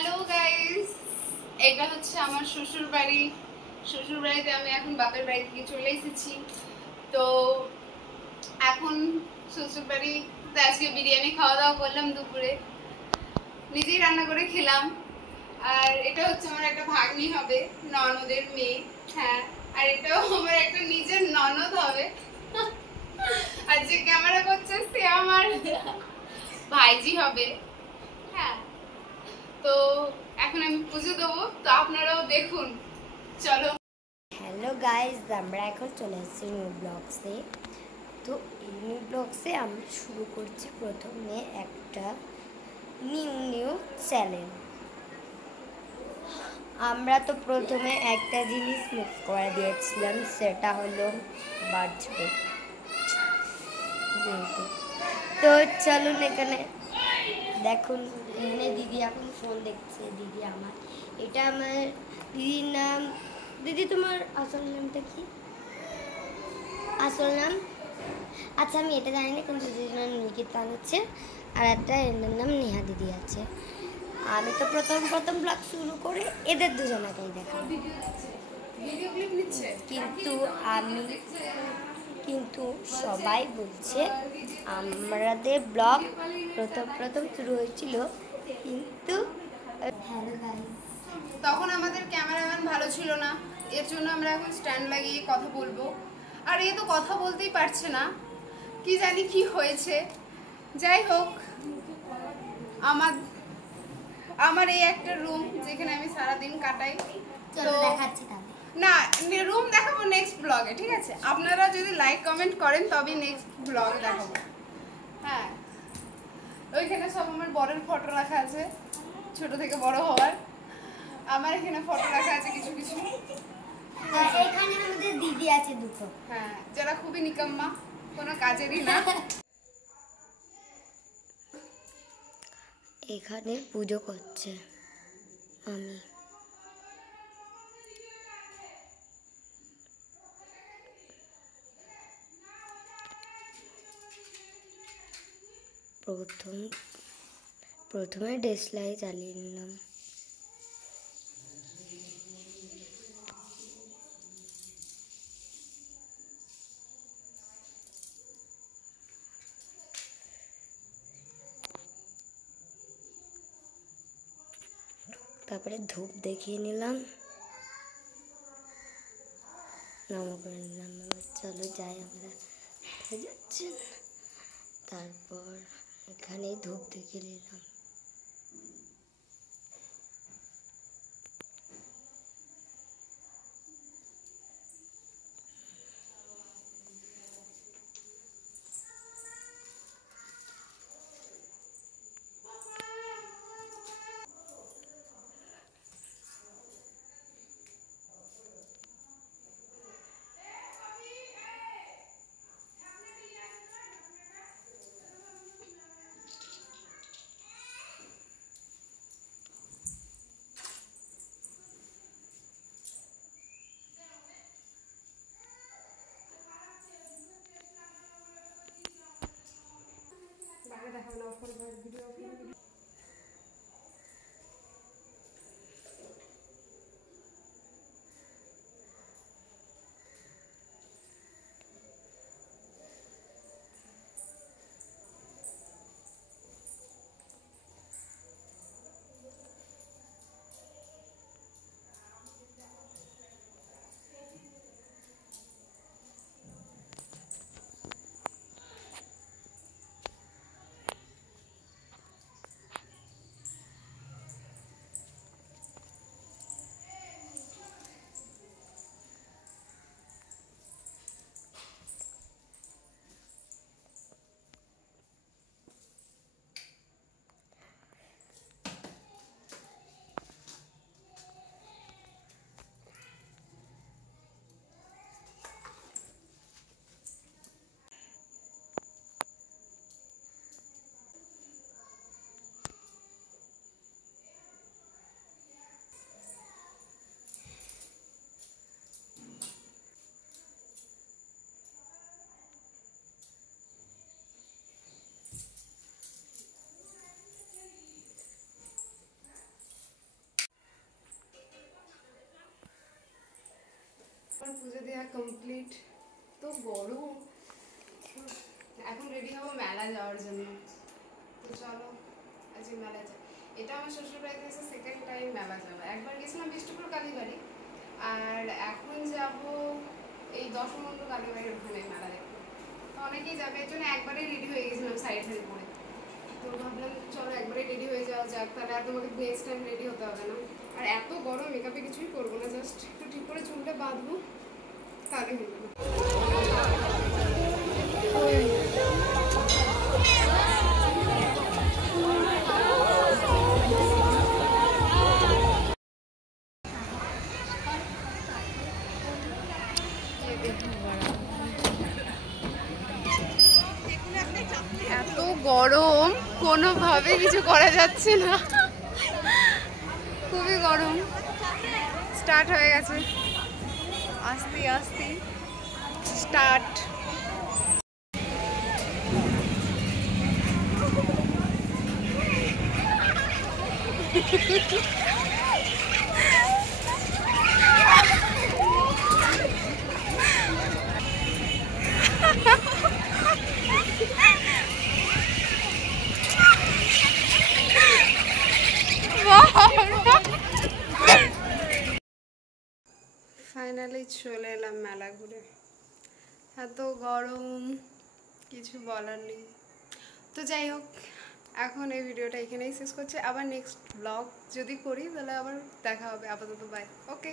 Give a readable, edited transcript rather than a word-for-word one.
Hello guys, এটা হচ্ছে আমার শ্বশুর বাড়ি। শ্বশুর বাড়িতে আমি এখন বাপের বাড়ি থেকে চলে এসেছি। তো এখন শ্বশুর বাড়িতে আজকে বিরিয়ানি খাওয়া দাওয়া করলাম দুপুরে, নিজেই রান্না করে খেলাম। আর এটা হচ্ছে আমার একটা ভাগ্নি হবে, ননদের মেয়ে। হ্যাঁ, আর এটাও আমার একটা নিজের ননদ হবে। আর যে ক্যামেরা করছে সে আমার ভাইজি হবে। হ্যাঁ, তো এখন আমি পুজো দেবো, তো আপনারাও দেখুন। চলো। হ্যালো গাইজ, আমরা এখন চলে এসেছি নিউ ব্লগসে। তো এই নিউ ব্লগসে আমরা শুরু করছি প্রথমে একটা নিউ চ্যানেল। আমরা তো প্রথমে একটা জিনিস মিস করে দিয়েছিলাম, সেটা হলো বার্থডে। তো চলুন, এখানে দেখুন, এখানে দিদি এখন ফোন দেখছে। দিদি আমার, এটা আমার দিদির নাম। দিদি, তোমার আসল নামটা কি? আসল নাম? আচ্ছা, আমি এটা জানি না, কিন্তু দিদির নাম নিকিতা আছে, আর একটা এদের নাম নেহা দিদি আছে। আমি তো প্রথম ব্লগ শুরু করে এদের দুজনাকেই দেখাবো, কিন্তু সবাই বলছে আমাদের ব্লগ প্রথম শুরু হয়েছিল, কিন্তু হ্যালো গাইস, তখন আমাদের ক্যামেরাম্যান ভালো ছিল না, এর জন্য আমরা এখন স্ট্যান্ড লাগিয়ে কথা বলবো। আর এ তো কথা বলতেই পারছে না, কি জানি কি হয়েছে। যাই হোক, আমার এই একটা রুম যেখানে আমি সারাদিন কাটাই। তো দেখাচ্ছি না, রুম দেখাবো নেক্সট ব্লগে, ঠিক আছে? আপনারা যদি লাইক কমেন্ট করেন তবেই নেক্সট ব্লগ দেখাবো। হ্যাঁ, ওইখানে সব আমার বড়ের ফটো রাখা আছে, ছোট থেকে বড় হওয়ার। আমার এখানে ফটো রাখা আছে কিছু কিছু। এখানে আমাদের দিদি আছে দুটো, হ্যাঁ, যারা খুবই নিকাম্মা, কোনো কাজেরই না। এখানে পুজো করছে আমি। প্রথমে ডেসলাই চালিয়ে নিলাম। তারপরে ধূপ দেখিয়ে নিলাম, নাম করে নিলাম। চলো যাই, আমরা যাচ্ছি। তারপর এখানে ধূপ দেখিয়ে নিলাম। আমার পুজো দেওয়া কমপ্লিট। তো গরম, এখন রেডি হবো মেলা যাওয়ার জন্য। তো চলো আজকে মেলা যাই। এটা আমার শ্বশুর বাড়িতে এসে সেকেন্ড টাইম মেলা যাবো। একবার গেছিলাম বিষ্ণুপুর কালীবাড়ি, আর এখন যাব এই দশমন্দ কালীবাড়ির ওখানে মেলা দেখতে। তো অনেকেই যাবে, এর জন্য একবারেই রেডি হয়ে গেছিলাম শাড়ি ঠাড়ি পরে। তো ভাবলাম চলো একবারে রেডি হয়ে যাওয়া যাক, তাহলে আর তোমাকে নেক্সট টাইম রেডি হতে হবে না। আর এত গরম মেকআপে কিছুই করবো না, জাস্ট একটু ঠিক করে চুলটা বাঁধবো, তাহলে হয়ে যাবে। এত গরম, কোনোভাবে কিছু করা যাচ্ছে না, খুবই গরম। স্টার্ট হয়ে গেছে, আস্তে আস্তে স্টার্ট। ফাইনালি চলে এলাম মেলা ঘুরে। এত গরম, কিছু বলার নেই। তো যাই হোক, এখন এই ভিডিওটা এখানেই শেষ করছি। আবার নেক্সট ব্লগ যদি করি তাহলে আবার দেখা হবে। আপাতত বাই, ওকে।